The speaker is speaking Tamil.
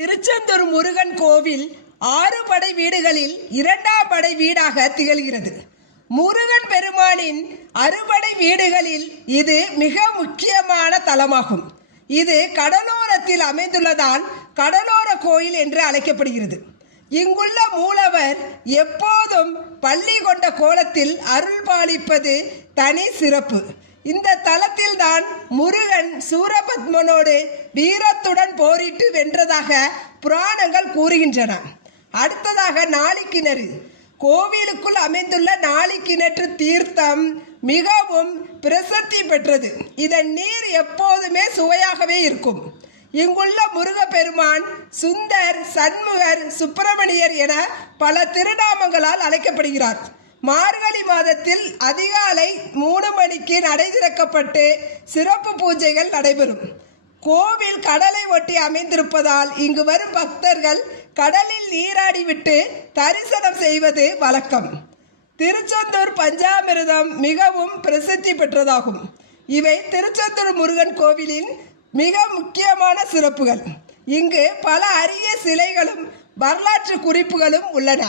திருச்செந்தூர் முருகன் கோவில் 6 படை வீடுகளில் 2ஆம் படை வீடாக திகழ்கிறது. முருகன் பெருமானின் அறுபடை வீடுகளில் இது மிக முக்கியமான தலமாகும். இது கடலோரத்தில் அமைந்துள்ளதால் கடலோர கோயில் என்று அழைக்கப்படுகிறது. இங்குள்ள மூலவர் எப்போதும் பள்ளி கொண்ட கோலத்தில் அருள் பாலிப்பது தனி சிறப்பு. இந்த தலத்தில் தான் முருகன் சூரபத்மனோடு வீரத்துடன் போரிட்டு வென்றதாக புராணங்கள் கூறுகின்றன. அடுத்ததாக நாளிக்கிணறு. கோவிலுக்குள் அமைந்துள்ள நாளிக்கிணற்று தீர்த்தம் மிகவும் பிரசித்தி பெற்றது. இதன் நீர் எப்போதுமே சுவையாகவே இருக்கும். இங்குள்ள முருகப்பெருமான் சுந்தர், சண்முகர், சுப்பிரமணியர் என பல திருநாமங்களால் அழைக்கப்படுகிறார். மார்கழி மாதத்தில் அதிகாலை 3 மணிக்கு நடை திறக்கப்பட்டு சிறப்பு பூஜைகள் நடைபெறும். கோவில் கடலை ஒட்டி அமைந்திருப்பதால் இங்கு வரும் பக்தர்கள் கடலில் நீராடிவிட்டு தரிசனம் செய்வது வழக்கம். திருச்செந்தூர் பஞ்சாமிர்தம் மிகவும் பிரசித்தி பெற்றதாகும். இவை திருச்செந்தூர் முருகன் கோவிலின் மிக முக்கியமான சிறப்புகள். இங்கு பல அரிய சிலைகளும் வரலாற்று குறிப்புகளும் உள்ளன.